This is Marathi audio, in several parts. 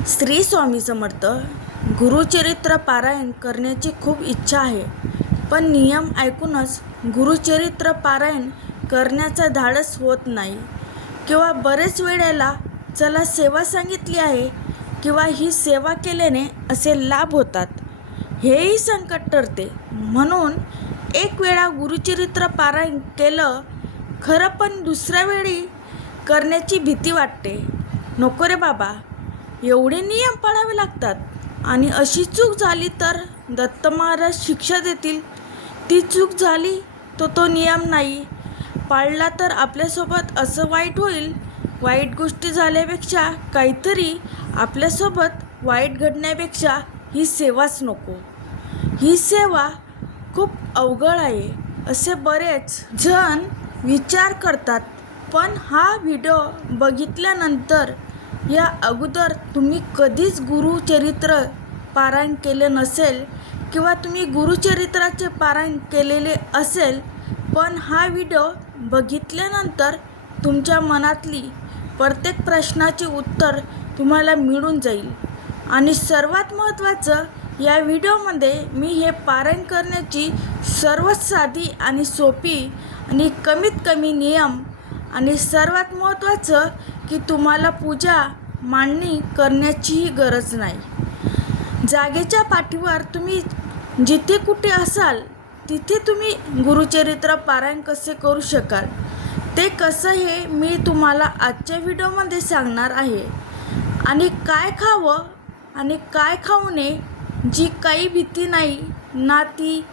श्री स्वामी समर्थ. गुरुचरित्र पारायण करण्याची खूप इच्छा आहे, पण नियम ऐकूनच गुरुचरित्र पारायण करण्याचा धाडस होत नाही. किंवा बरेच वेळेला चला सेवा सांगितली आहे किंवा ही सेवा केल्याने असे लाभ होतात, हेही संकट ठरते. म्हणून एक वेळा गुरुचरित्र पारायण केलं खरं, पण दुसऱ्या वेळी करण्याची भीती वाटते. नको रे बाबा, एवढे नियम पाळावे लागतात आणि अशी चूक झाली तर दत्त महाराज शिक्षा देतील. ती चूक झाली तर तो नियम नाही पाळला तर आपल्यासोबत असं वाईट होईल. वाईट गोष्टी झाल्यापेक्षा, काहीतरी आपल्यासोबत वाईट घडण्यापेक्षा ही सेवाच नको. ही सेवा खूप अवघड आहे असे बरेच जण विचार करतात. पण हा व्हिडिओ बघितल्यानंतर या अगोदर तुम्ही कधीच गुरुचरित्र पारायण केले नसेल किंवा तुम्ही गुरुचरित्राचे पारायण केलेले असेल, पण हा व्हिडिओ बघितल्यानंतर तुमच्या मनातली प्रत्येक प्रश्नाचे उत्तर तुम्हाला मिळून जाईल. आणि सर्वात महत्त्वाचं, या व्हिडिओमध्ये मी हे पारायण करण्याची सर्वात साधी आणि सोपी आणि कमीत कमी नियम, आणि सर्वात महत्त्वाचं की तुम्हाला पूजा मांडणी करण्याचीही गरज नाही. जागेच्या पाठीवर तुम्ही जिथे कुठे असाल तिथे तुम्ही गुरुचरित्र पारायण कसे करू शकाल, ते कसं हे मी तुम्हाला आजच्या व्हिडिओमध्ये सांगणार आहे. आणि काय खावं आणि काय खाऊ नये, जी काही भीती नाही ना, ती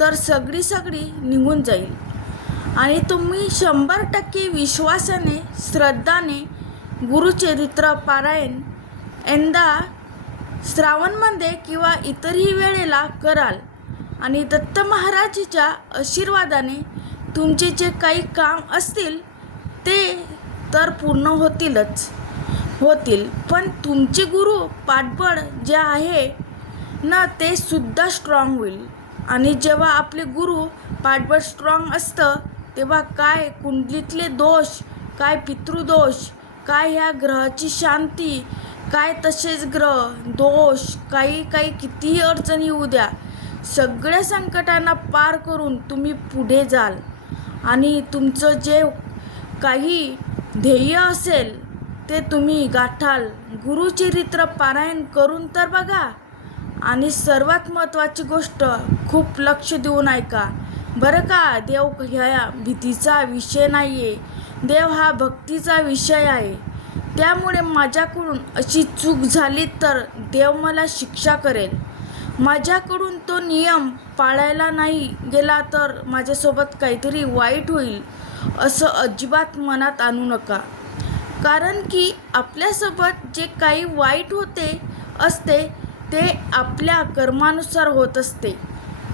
तर सगळी निघून जाईल. आणि तुम्ही 100% विश्वासाने, श्रद्धाने गुरुचरित्र पारायण यंदा श्रावणमध्ये किंवा इतरही वेळेला कराल. आणि दत्त महाराजाच्या आशीर्वादाने तुमचे जे काही काम असतील ते तर पूर्ण होतील. पण तुमचे गुरु पाठबळ जे आहे ना, ते सुद्धा स्ट्रॉंग होईल. आणि जेव्हा आपले गुरु पाठबळ स्ट्रॉंग असतं तेव्हा काय कुंडलीतले दोष, काय पितृदोष, काय ह्या ग्रहाची शांती, काय तसेच ग्रह दोष, काही कितीही अडचणी येऊ द्या, सगळ्या संकटांना पार करून तुम्ही पुढे जाल. आणि तुमचं जे काही ध्येय असेल ते तुम्ही गाठाल. गुरुचरित्र पारायण करून तर बघा. आणि सर्वात महत्त्वाची गोष्ट, खूप लक्ष देऊन ऐका बरं का. देव ह्या भीतीचा विषय नाही आहे, देव हा भक्तीचा विषय आहे. त्यामुळे माझ्याकडून अशी चूक झाली तर देव मला शिक्षा करेल. माझ्याकडून तो नियम पाळायला नाही गेला तर माझ्यासोबत काहीतरी वाईट होईल, असं अजिबात मनात आणू नका. कारण की आपल्यासोबत जे काही वाईट होते असते ते आपल्या कर्मानुसार होत असते.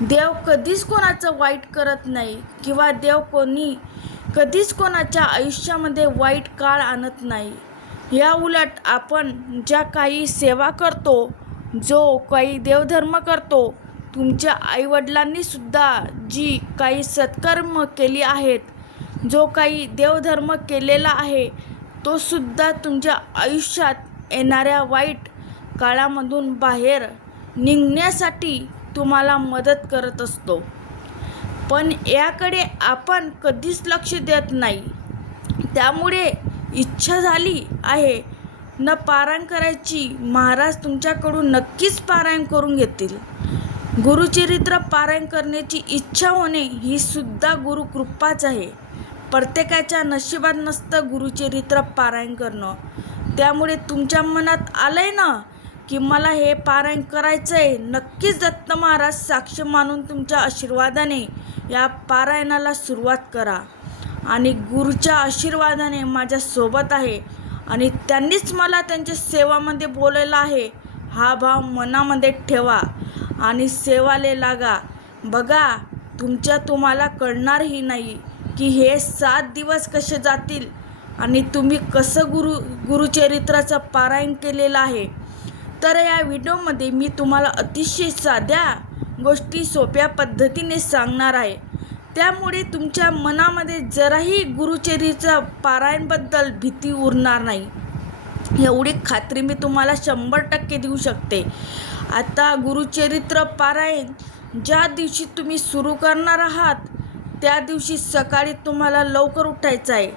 देव कधीच कोणाचं वाईट करत नाही किंवा देव कधीच कोणाच्या आयुष्यामध्ये वाईट काळ आणत नाही. या उलट आपण ज्या काही सेवा करतो, जो काही देवधर्म करतो, तुमच्या आईवडिलांनी सुद्धा जी काही सत्कर्म केली आहेत, जो काही देवधर्म केलेला आहे, तो सुद्धा तुमच्या आयुष्यात येणाऱ्या वाईट काळामधून बाहेर निघण्यासाठी तुम्हाला मदत करत असतो. पण याकडे आपण कधीच लक्ष देत नाही. त्यामुळे इच्छा झाली आहे न पारायण करायची, महाराज तुमच्याकडून नक्कीच पारायण करून घेतील. गुरुचरित्र पारायण करण्याची इच्छा होणे ही सुद्धा गुरुकृपाच आहे. प्रत्येकाच्या नशिबात नसतं गुरुचरित्र पारायण करणं. त्यामुळे तुमच्या मनात आलंय ना की मला हे पारायण करायचं आहे, नक्कीच दत्त महाराज साक्ष मानून तुमच्या आशीर्वादाने या पारायणाला सुरुवात करा. आणि गुरुच्या आशीर्वादाने माझ्यासोबत आहे आणि त्यांनीच मला त्यांच्या सेवामध्ये बोलायला आहे, हा भाव मनामध्ये ठेवा आणि सेवाले लागा. बघा, तुम्हाला कळणारही नाही की हे 7 दिवस कसे जातील आणि तुम्ही कसं गुरुचरित्राचं पारायण केलेलं आहे. तर या व्हिडिओमध्ये मी तुम्हाला अतिशय साध्या गोष्टी सोप्या पद्धतीने सांगणार आहे. त्यामुळे तुमच्या मनामध्ये जराही गुरुचरित्र पारायणबद्दल भीती उरणार नाही. एवढी खात्री मी तुम्हाला 100% देऊ शकते. आता गुरुचरित्र पारायण ज्या दिवशी तुम्ही सुरू करणार आहात त्या दिवशी सकाळी तुम्हाला लवकर उठायचं आहे.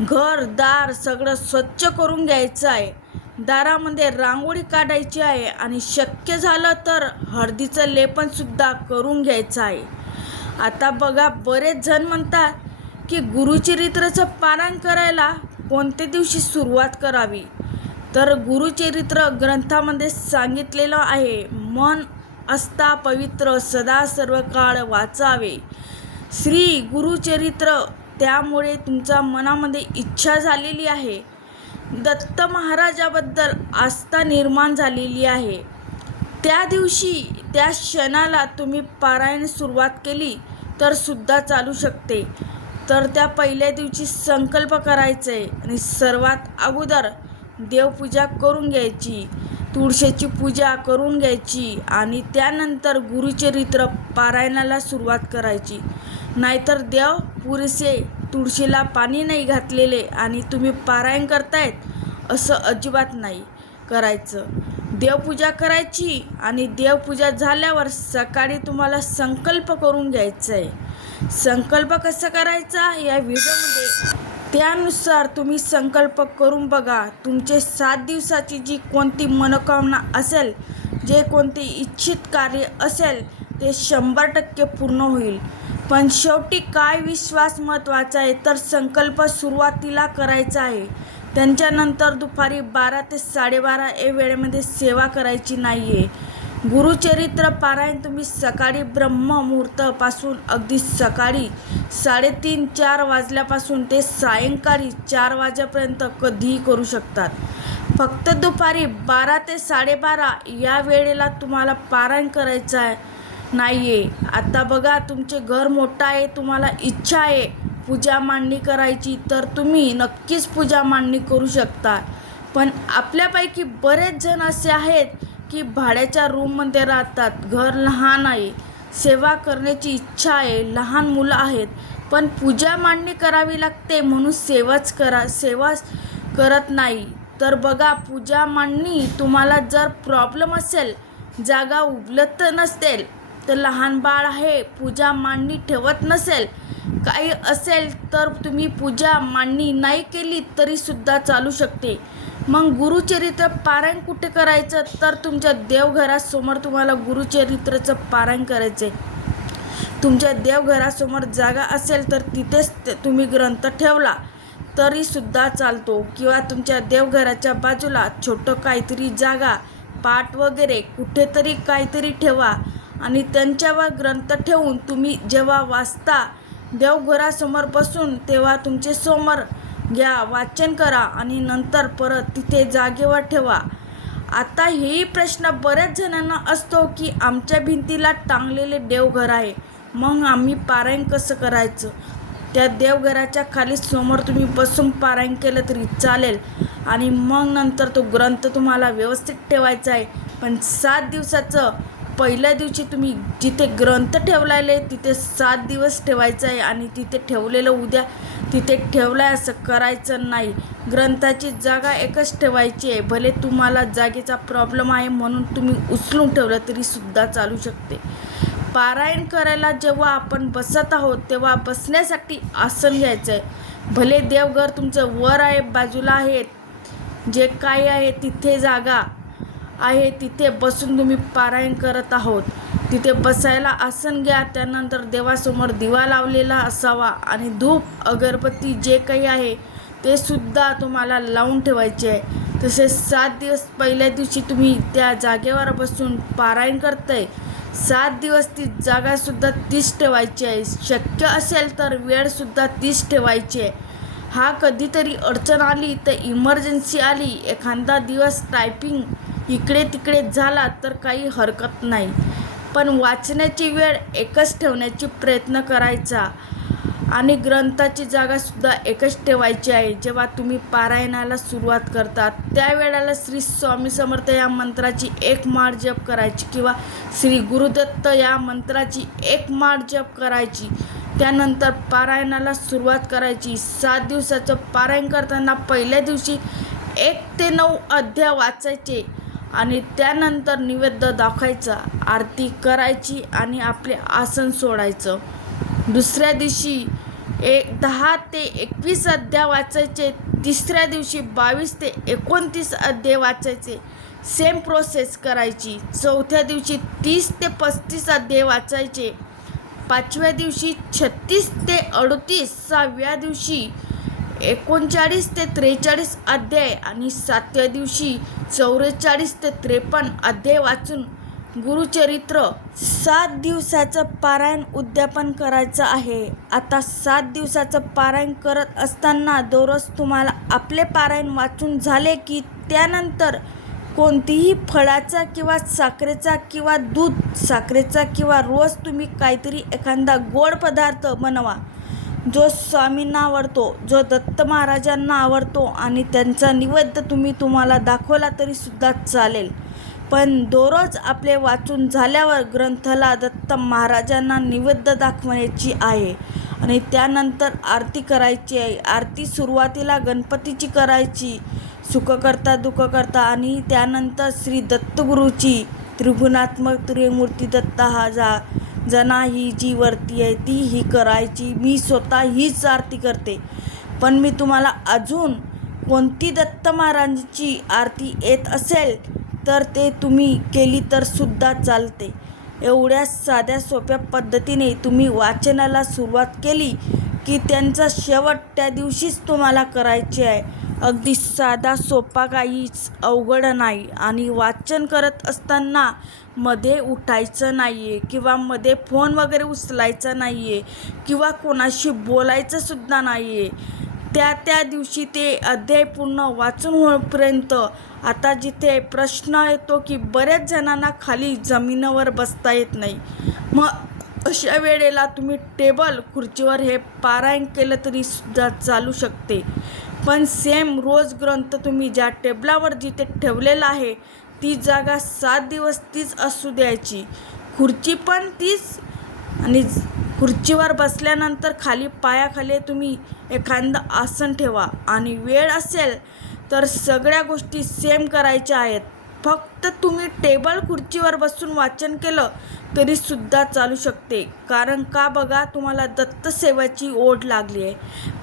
घर दार सगळं स्वच्छ करून घ्यायचं आहे. दारामध्ये रांगोळी काढायची आहे आणि शक्य झालं तर हळदीचं लेपनसुद्धा करून घ्यायचं आहे. आता बघा, बरेच जण म्हणतात की गुरुचरित्राचं पारायण करायला कोणत्या दिवशी सुरुवात करावी. तर गुरुचरित्र ग्रंथामध्ये सांगितलेलं आहे, मन असता पवित्र सदा सर्व काळ वाचावे. श्री गुरुचरित्र, त्यामुळे तुमच्या मनामध्ये इच्छा झालेली आहे, दत्त महाराजाबद्दल आस्था निर्माण झालेली आहे, त्या दिवशी त्या क्षणाला तुम्ही पारायण सुरुवात केली तर सुद्धा चालू शकते. तर त्या पहिल्या दिवशी संकल्प करायचा आहे आणि सर्वात अगोदर देवपूजा करून घ्यायची, तुळशीची पूजा करून घ्यायची आणि त्यानंतर गुरुचरित्र पारायणाला सुरुवात करायची. नाहीतर देव पुरेसे तुळशीला पाणी नाही घातलेले आणि तुम्ही पारायण करतायत असं अजिबात नाही करायचं. देवपूजा करायची आणि देवपूजा झाल्यावर सकाळी तुम्हाला संकल्प करून घ्यायचा आहे. संकल्प कसा करायचा या व्हिडिओमध्ये, त्यानुसार तुम्ही संकल्प करून बघा. तुमचे 7 दिवसाची जी कोणती मनोकामना असेल, जे कोणते इच्छित कार्य असेल ते 100% पूर्ण होईल. पण शेवटी काय विश्वास महत्त्वाचा आहे, तर संकल्प सुरुवातीला करायचा आहे. त्यांच्यानंतर दुपारी 12 ते 12:30 या वेळेमध्ये सेवा करायची नाही आहे. गुरुचरित्र पारायण तुम्ही सकाळी ब्रह्ममुहूर्तापासून अगदी सकाळी 3:30-4 वाजल्यापासून ते सायंकाळी 4 वाजेपर्यंत कधीही करू शकतात. फक्त दुपारी 12 ते 12:30 या वेळेला तुम्हाला पारायण करायचं आहे नाही आहे. आता बघा, तुमचे घर मोठं आहे, तुम्हाला इच्छा आहे पूजा मांडणी करायची तर तुम्ही नक्कीच पूजा मांडणी करू शकता. पण आपल्यापैकी बरेच जण असे आहेत की भाड्याच्या रूममध्ये राहतात, घर लहान आहे, सेवा करण्याची इच्छा आहे, लहान मुलं आहेत, पण पूजा मांडणी करावी लागते म्हणून सेवा करत नाही. तर बघा, पूजा मांडणी तुम्हाला जर प्रॉब्लेम असेल, जागा उपलब्ध नसेल, तर लहान बाळ आहे, पूजा मांडणी ठेवत नसेल, काही असेल तर तुम्ही पूजा मांडणी नाही केली तरीसुद्धा चालू शकते. मग गुरुचरित्र पारायण कुठे करायचं, तर तुमच्या देवघरासमोर तुम्हाला गुरुचरित्राचं पारायण करायचं आहे. तुमच्या देवघरासमोर जागा असेल तर तिथेच तुम्ही ग्रंथ ठेवला तरीसुद्धा चालतो, किंवा तुमच्या देवघराच्या बाजूला छोटं काहीतरी जागा, पाट वगैरे कुठेतरी काहीतरी ठेवा आणि त्यांच्यावर ग्रंथ ठेवून तुम्ही जेव्हा वाचता देवघरासमोर बसून तेव्हा तुमचे समोर घ्या, वाचन करा आणि नंतर परत तिथे जागेवर ठेवा. आता हेही प्रश्न बऱ्याच जणांना असतो की आमच्या भिंतीला टांगलेले देवघर आहे, मग आम्ही पारायण कसं करायचं. त्या देवघराच्या खाली समोर तुम्ही बसून पारायण केलं तरी चालेल आणि मग नंतर तो ग्रंथ तुम्हाला व्यवस्थित ठेवायचा आहे. पण 7 दिवसाचं पहिल्या दिवशी तुम्ही जिथे ग्रंथ ठेवलेले तिथे 7 दिवस ठेवायचं आहे आणि तिथे ठेवलेलं उद्या तिथे ठेवलं आहे असं करायचं नाही. ग्रंथाची जागा एकच ठेवायची आहे. भले तुम्हाला जागेचा प्रॉब्लेम आहे म्हणून तुम्ही उचलून ठेवलं तरीसुद्धा चालू शकते. पारायण करायला जेव्हा आपण बसत आहोत तेव्हा बसण्यासाठी आसन घ्यायचं आहे. भले देवघर तुमचं वर आहे, बाजूला आहे, जे काय आहे तिथे जागा आहे तिथे बसून तुम्ही पारायण करत आहोत, तिथे बसायला आसन घ्या. त्यानंतर देवासमोर दिवा लावलेला असावा आणि धूप अगरबत्ती जे काही आहे ते सुद्धा तुम्हाला लावून ठेवायचे आहे. तसेच 7 दिवस पहिल्या दिवशी तुम्ही त्या जागेवर बसून पारायण करताय, 7 दिवस ती जागासुद्धा तीच ठेवायची आहे. शक्य असेल तर वेळसुद्धा तीच ठेवायची आहे. हा कधीतरी अडचण आली तर इमर्जन्सी आली, एखादा दिवस टायपिंग इकडे तिकडे झाला तर काही हरकत नाही, पण वाचण्याची वेळ एकच ठेवण्याची प्रयत्न करायचा आणि ग्रंथाची जागासुद्धा एकच ठेवायची आहे. जेव्हा तुम्ही पारायणाला सुरुवात करता त्यावेळेला श्री स्वामी समर्थ या मंत्राची 1 माळ जप करायची किंवा श्री गुरुदत्त या मंत्राची 1 माळ जप करायची. त्यानंतर पारायणाला सुरुवात करायची. 7 दिवसाचं पारायण करताना पहिल्या दिवशी 1 ते 9 अध्याय वाचायचे आणि त्यानंतर नैवेद्य दाखवायचा, आरती करायची आणि आपले आसन सोडायचं. दुसऱ्या दिवशी 10 ते 21 अध्याय वाचायचे. तिसऱ्या दिवशी 22 ते 29 अध्याय वाचायचे. सेम प्रोसेस करायची. चौथ्या दिवशी 30 ते 35 अध्याय वाचायचे. पाचव्या दिवशी 36 ते 38, सहाव्या दिवशी 39 ते 43 अध्याय आणि सातव्या दिवशी 44 ते 53 अध्याय वाचून गुरुचरित्र 7 दिवसाचं पारायण उद्यापन करायचं आहे. आता 7 दिवसाचं पारायण करत असताना दररोज तुम्हाला आपले पारायण वाचून झाले की त्यानंतर कोणतीही फळाचा किंवा साखरेचा किंवा दूध साखरेचा किंवा रोज तुम्ही काहीतरी एखादा गोड पदार्थ बनवा जो स्वामींना आवडतो, जो दत्त महाराजांना आवडतो आणि त्यांचा नैवेद्य तुम्हाला दाखवला तरी सुद्धा चालेल. पण दररोज आपले वाचून झाल्यावर ग्रंथाला दत्त महाराजांना नैवेद्य दाखवण्याची आहे आणि त्यानंतर आरती करायची आहे. आरती सुरुवातीला गणपतीची करायची, सुखकर्ता दुःखकर्ता, आणि त्यानंतर श्री दत्तगुरूची त्रिगुणात्मक त्रिमूर्ती दत्त हा जना ही जी वरती आहे ती ही करायची. मी स्वतः हीच आरती करते, पण मी तुम्हाला अजून कोणती दत्त महाराजांची आरती येत असेल तर ते तुम्ही केली तर सुद्धा चालते. एवढ्या साध्या सोप्या पद्धतीने तुम्ही वाचनाला सुरुवात केली की त्यांचा शेवट त्या दिवशीच तुम्हाला करायचे आहे. अगदी साधा सोपा, काहीच अवघड नाही. आणि वाचन करत असताना मध्ये उठायचं नाही आहे किंवा मध्ये फोन वगैरे उचलायचा नाही आहे किंवा कोणाशी बोलायचं सुद्धा नाही आहे. त्या दिवशी ते अध्याय पूर्ण वाचून होईपर्यंत. आता जिथे प्रश्न येतो की बऱ्याच जणांना खाली जमिनीवर बसता येत नाही, मग अशा वेळेला तुम्ही टेबल खुर्चीवर हे पारायण केलं तरी सुद्धा चालू शकते. पण सेम रोज ग्रंथ तुम्ही ज्या टेबलावर जिथे ठेवलेला आहे ती जागा 7 दिवस तीच असू द्यायची, खुर्ची पण तीच. आणि खुर्चीवर बसल्यानंतर खाली पायाखाली तुम्ही एखादं आसन ठेवा आणि वेळ असेल तर सगळ्या गोष्टी सेम करायच्या आहेत. फक्त तुम्ही टेबल खुर्चीवर बसून वाचन केलं तरी सुद्धा चालू शकते. कारण का बघा, तुम्हाला दत्तसेवेची ओढ लागली आहे,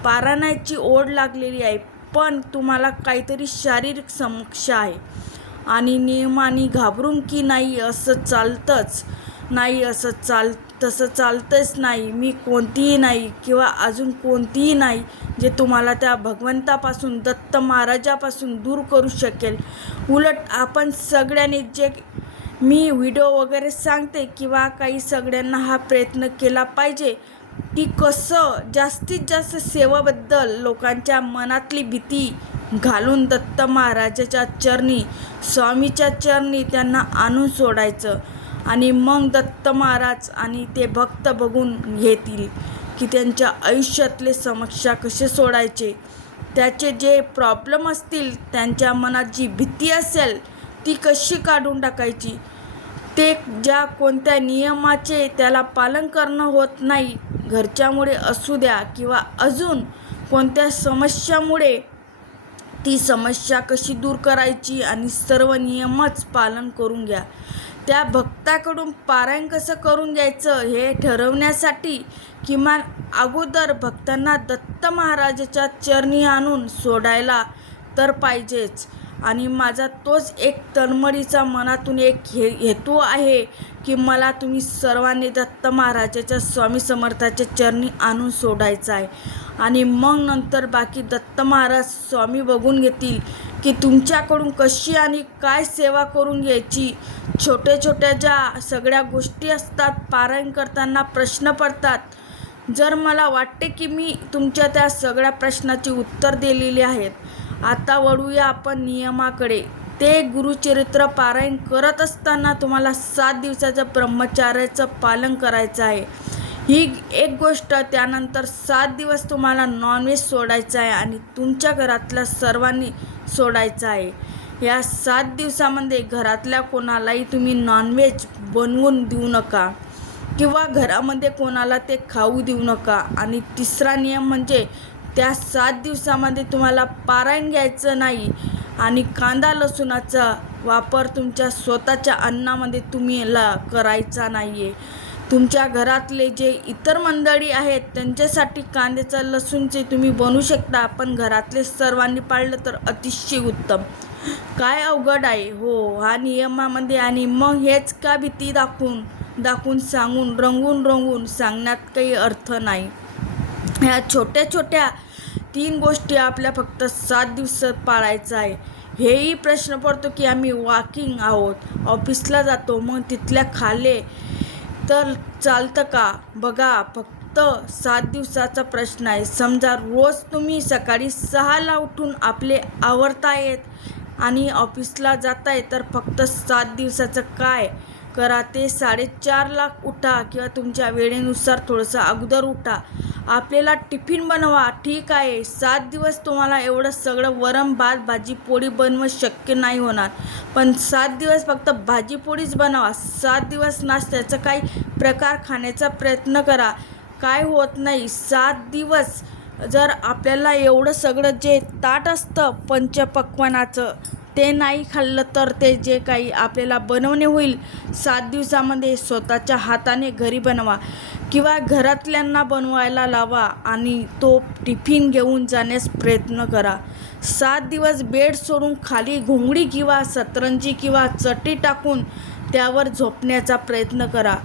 पारायणाची ओढ लागलेली आहे, पण तुम्हाला काहीतरी शारीरिक समस्या आहे आणि नियमाने घाबरून की नाही असं चालतंच नाही, तसं चालतंच नाही, मी कोणतीही नाही किंवा अजून कोणतीही नाही जे तुम्हाला त्या भगवंतापासून दत्त महाराजापासून दूर करू शकेल. उलट आपण सगळ्यांनी जे मी व्हिडिओ वगैरे सांगते किंवा काही सगळ्यांना हा प्रयत्न केला पाहिजे की कसं जास्तीत जास्त सेवेबद्दल लोकांच्या मनातली भीती घालून दत्त महाराजाच्या चरणी, स्वामीच्या चरणी त्यांना आणून सोडायचं. आणि मग दत्त महाराज आणि ते भक्त बघून घेतील की त्यांच्या आयुष्यातले समस्या कसे सोडायचे, त्याचे जे प्रॉब्लेम असतील, त्यांच्या मनात जी भीती असेल ती कशी काढून टाकायची. ते ज्या कोणत्या नियमाचे त्याला पालन करणं होत नाही, घरच्यामुळे असू द्या किंवा अजून कोणत्या समस्यामुळे, ती समस्या कशी दूर करायची आणि सर्व नियमच पालन करून घ्या. त्या भक्ताकडून पारायण कसं करून घ्यायचं हे ठरवण्यासाठी किमान अगोदर भक्तांना दत्त महाराजाच्या चरणी आणून सोडायला तर पाहिजेच. आणि माझा तोच एक तळमळीचा मनातून एक हेतू आहे की मला तुम्ही सर्वांनी दत्त महाराजाच्या स्वामी समर्थाच्या चरणी आणून सोडायचं आहे. आणि मग नंतर बाकी दत्त महाराज स्वामी बघून घेतील की तुमच्याकडून कशी आणि काय सेवा करून घ्यायची. छोट्या छोट्या ज्या सगळ्या गोष्टी असतात, पारायण करताना प्रश्न पडतात, जर मला वाटते की मी तुमच्या त्या सगळ्या प्रश्नाची उत्तर दिलेली आहेत. आता वळूया आपण नियमाकडे. ते गुरुचरित्र पारायण करत असताना तुम्हाला 7 दिवसाचं ब्रह्मचर्याचं पालन करायचं आहे. ही एक गोष्ट. त्यानंतर 7 दिवस तुम्हाला नॉनव्हेज सोडायचं आहे आणि तुमच्या घरातल्या सर्वांनी सोडायचं आहे. या 7 दिवसामध्ये घरातल्या कोणालाही तुम्ही नॉनव्हेज बनवून देऊ नका किंवा घरामध्ये कोणाला ते खाऊ देऊ नका. आणि तिसरा नियम म्हणजे त्या 7 दिवसामध्ये तुम्हाला पारायण घ्यायचं नाही. आणि कांदा लसूणाचा वापर तुमच्या स्वतःच्या अन्नामध्ये तुम्ही करायचा नाही आहे. तुमच्या घरातले जे इतर मंडळी आहेत त्यांच्यासाठी कांद्याचा लसूणचे तुम्ही बनवू शकता, पण घरातले सर्वांनी पाळलं तर अतिशय उत्तम. काय अवघड आहे हो हा नियमामध्ये. आणि मग हेच का भीती दाखवून सांगून रंगून सांगण्यात काही अर्थ नाही. ह्या छोट्या छोट्या 3 गोष्टी आपल्या फक्त 7 दिवसात पाळायचं आहे. हेही प्रश्न पडतो की आम्ही वॉकिंग आहोत, ऑफिसला जातो, मग तिथल्या खाले तर चालतं का? बघा, फक्त 7 दिवसाचा प्रश्न आहे. समजा रोज तुम्ही सकाळी 6ला उठून आपले आवरतायत आणि ऑफिसला जाताय, तर फक्त 7 दिवसाचं काय करा, ते 4:30ला उठा किंवा तुमच्या वेळेनुसार थोडंसं अगोदर उठा. आपल्याला टिफिन बनवा, ठीक आहे. 7 दिवस तुम्हाला एवढं सगळं वरण भात भाजी पोळी बनवणं शक्य नाही होणार, पण 7 दिवस फक्त भाजी पोळीच बनवा. 7 दिवस नाश्त्याचा काही प्रकार खाण्याचा प्रयत्न करा, काय होत नाही. 7 दिवस जर आपल्याला एवढं सगळं जे ताट असतं पंचपक्वान्नाचं ते नाही खाल्लं, तर ते जे काही आपल्याला बनवणे होईल 7 दिवसामध्ये स्वतःच्या हाताने घरी बनवा किंवा घरातल्यांना बनवायला लावा आणि तो टिफिन घेऊन जाण्यास प्रयत्न करा. 7 दिवस बेड सोडून खाली घोंगडी किंवा सतरंजी किंवा चटी टाकून त्यावर झोपण्याचा प्रयत्न करा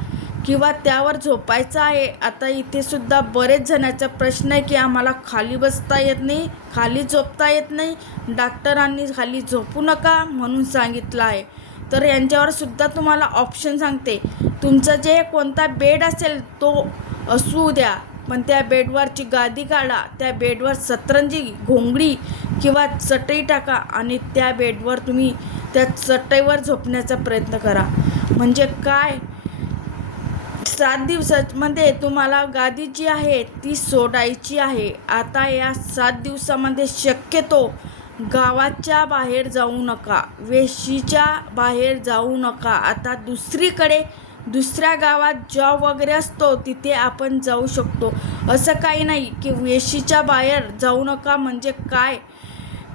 किंवा त्यावर झोपायचं आहे. आता इथे सुद्धा बरेच जणांचा प्रश्न आहे की आम्हाला खाली बसता येत नाही, खाली झोपता येत नाही, डॉक्टरांनी खाली झोपू नका म्हणून सांगितलं आहे. तर यांच्यावर सुद्धा तुम्हाला ऑप्शन सांगते. तुमचं जे कोणता बेड असेल तो असू द्या, पण त्या बेडवरची गादी काढा, त्या बेडवर सतरंजी घोंगडी किंवा चटई टाका आणि त्या बेडवर तुम्ही त्या चटईवर झोपण्याचा प्रयत्न करा. म्हणजे काय, 7 दिवसामध्ये तुम्हाला गादी जी आहे ती सोडायची आहे. आता या 7 दिवसामध्ये शक्यतो गावाच्या बाहेर जाऊ नका, वेशीच्या बाहेर जाऊ नका. आता दुसरीकडे दुसऱ्या गावात जॉब वगैरे असतो तिथे आपण जाऊ शकतो, असं काही नाही की वेशीच्या बाहेर जाऊ नका. म्हणजे काय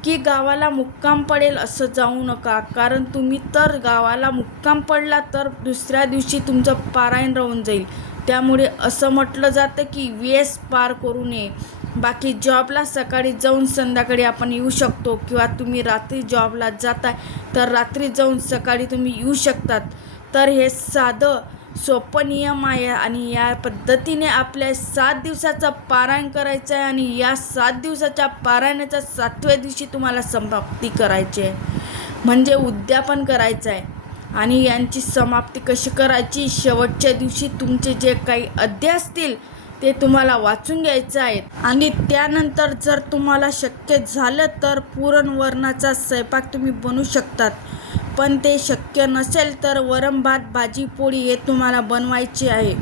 की गावाला मुक्काम पडेल असं जाऊ नका, कारण तुम्ही तर गावाला मुक्काम पडला तर दुसऱ्या दिवशी तुमचं पारायण राहून जाईल. त्यामुळे असं म्हटलं जातं की वेस पार करू नये. बाकी जॉबला सकाळी जाऊन संध्याकाळी आपण येऊ शकतो किंवा तुम्ही रात्री जॉबला जाताय तर रात्री जाऊन सकाळी तुम्ही येऊ शकतात. तर हे साधं सोपं नियम आहे आणि या पद्धतीने आपल्या 7 दिवसाचं पारायण करायचं आहे आणि या 7 दिवसाच्या पारायणाच्या 7व्या दिवशी तुम्हाला समाप्ती करायची आहे, म्हणजे उद्यापन करायचं आहे. आणि यांची समाप्ती कशी करायची, शेवटच्या दिवशी तुमचे जे काही अध्याय असतील ते तुम्हाला वाचून घ्यायचं आहे आणि त्यानंतर जर तुम्हाला शक्य झालं तर पुरणवरणाचा स्वयंपाक तुम्ही बनवू शकतात. पण ते शक्य नसेल तर वरण भात भाजी पोळी हे तुम्हाला बनवायचे आहे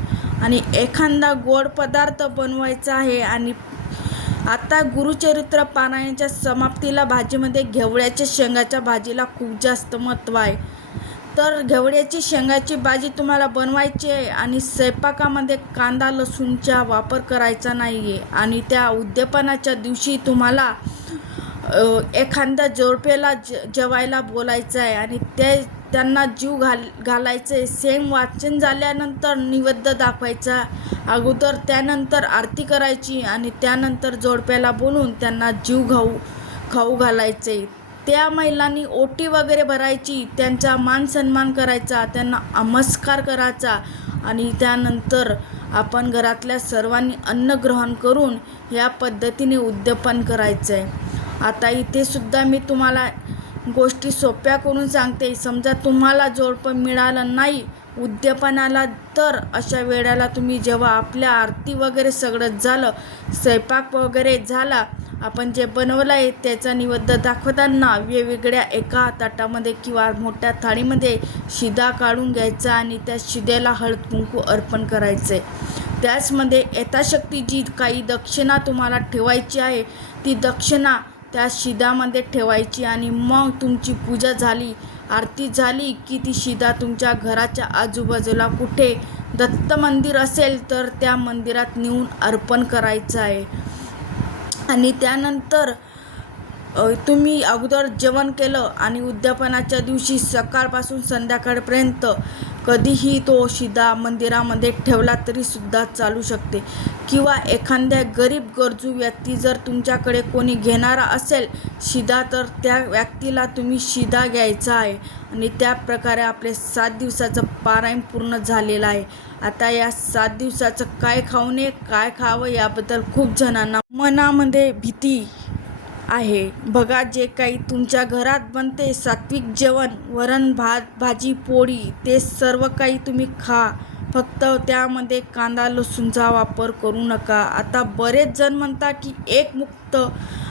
आणि एखादा गोड पदार्थ बनवायचा आहे. आणि आता गुरुचरित्र पारायणाच्या समाप्तीला भाजीमध्ये घेवड्याच्या शेंगाच्या भाजीला खूप जास्त महत्त्व आहे. तर घेवड्याची शेंगाची भाजी तुम्हाला बनवायची आहे आणि स्वयंपाकामध्ये कांदा लसूणचा वापर करायचा नाही आहे. आणि त्या उद्यापनाच्या दिवशी तुम्हाला एखाद्या जोडप्याला जेवायला बोलायचं आहे आणि त्यांना जीव घालायचं आहे. सेम वाचन झाल्यानंतर नैवेद्य दाखवायचा अगोदर, त्यानंतर आरती करायची आणि त्यानंतर जोडप्याला बोलून त्यांना खाऊ घालायचे. त्या महिलांनी ओटी वगैरे भरायची, त्यांचा मान सन्मान करायचा, त्यांना नमस्कार करायचा आणि त्यानंतर आपण घरातल्या सर्वांनी अन्न ग्रहण करून या पद्धतीने उद्यापन करायचं आहे. आता इथे सुद्धा मी तुम्हाला गोष्टी सोप्या करून सांगते. समजा तुम्हाला जोडपं मिळालं नाही उद्यापनाला, तर अशा वेळेला तुम्ही जेव्हा आपल्या आरती वगैरे सगळं झालं, स्वयंपाक वगैरे झाला, आपण जे बनवलं आहे त्याचा नैवेद्य दाखवताना वेगवेगळ्या एका ताटामध्ये किंवा मोठ्या थाळीमध्ये शिदा काढून घ्यायचा आणि त्या शिद्याला हळद कुंकू अर्पण करायचं आहे. त्याचमध्ये यथाशक्ती जी काही दक्षिणा तुम्हाला ठेवायची आहे ती दक्षिणा त्या शिदामध्ये ठेवायची आणि मग तुमची पूजा झाली, आरती झाली की ती शिदा तुमच्या घराच्या आजूबाजूला कुठे दत्त मंदिर असेल तर त्या मंदिरात नेऊन अर्पण करायचं आहे. आणि त्यानंतर तुम्ही अगोदर जेवण केलं आणि उद्यापनाच्या दिवशी सकाळपासून संध्याकाळपर्यंत कधीही तो शिदा मंदिरामध्ये ठेवला तरीसुद्धा चालू शकते. किंवा एखाद्या गरीब गरजू व्यक्ती जर तुमच्याकडे कोणी घेणारा असेल शिदा, तर त्या व्यक्तीला तुम्ही शिदा घ्यायचा आहे. आणि त्या प्रकारे आपले 7 दिवसाचं पारायण पूर्ण झालेलं आहे. आता या 7 दिवसाचं काय खाऊ नये, काय खावं याबद्दल खूप जणांना मनामध्ये भीती आहे. बघा, जे काही तुमच्या घरात बनते सात्विक जेवण, वरण भात भाजी पोळी, ते सर्व काही तुम्ही खा. फक्त त्यामध्ये कांदा लसूणचा वापर करू नका. आता बरेच जण म्हणतात की एक मुक्त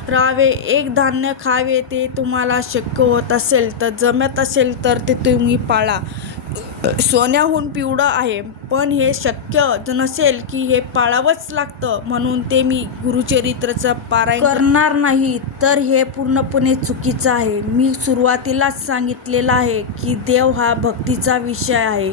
राहावे, एक धान्य खावे. ते तुम्हाला शक्य होत असेल तर, जमत असेल तर ते तुम्ही पाळा. सोन्याहून पिवळं आहे, पण हे शक्य नसेल की हे पाळावंच लागतं म्हणून ते मी गुरुचरित्राचं पारायण करणार नाही, तर हे पूर्णपणे चुकीचं आहे. मी सुरुवातीलाच सांगितलेलं आहे की देव हा भक्तीचा विषय आहे,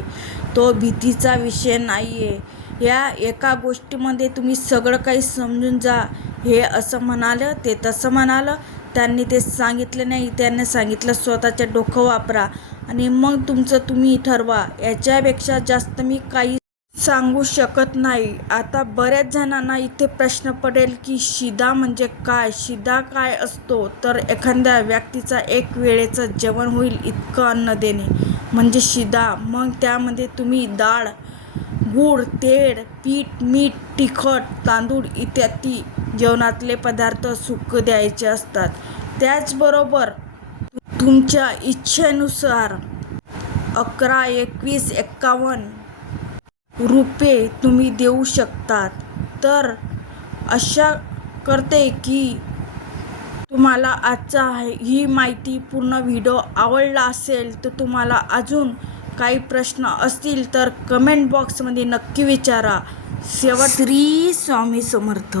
तो भीतीचा विषय नाही आहे. या एका गोष्टीमध्ये तुम्ही सगळं काही समजून जा. हे असं म्हणालं, ते तसं म्हणालं, त्यांनी ते सांगितलं नाही, त्यांनी सांगितलं स्वतःचे डोकं वापरा आणि मग तुमचं तुम्ही ठरवा. याच्यापेक्षा जास्त मी काही सांगू शकत नाही. आता बऱ्याच जणांना इथे प्रश्न पडेल की शिदा म्हणजे काय, शिदा काय असतो? तर एखाद्या व्यक्तीचा एक वेळेचं जेवण होईल इतकं अन्न देणे म्हणजे शिदा. मग त्यामध्ये तुम्ही डाळ, गूळ, तेल, पीठ, मीठ, तिखट, तांदूळ इत्यादी जेवणातले पदार्थ सुक्क द्यायचे असतात. त्याचबरोबर तुमच्या इच्छेनुसार 11, 21, 51 रुपये तुम्ही देऊ शकतात. तर आशा करते की तुम्हाला आजचा ही माहिती पूर्ण व्हिडिओ आवडला असेल. तर तुम्हाला अजून काही प्रश्न असतील तर कमेंट बॉक्समध्ये नक्की विचारा. श्री स्वामी समर्थ.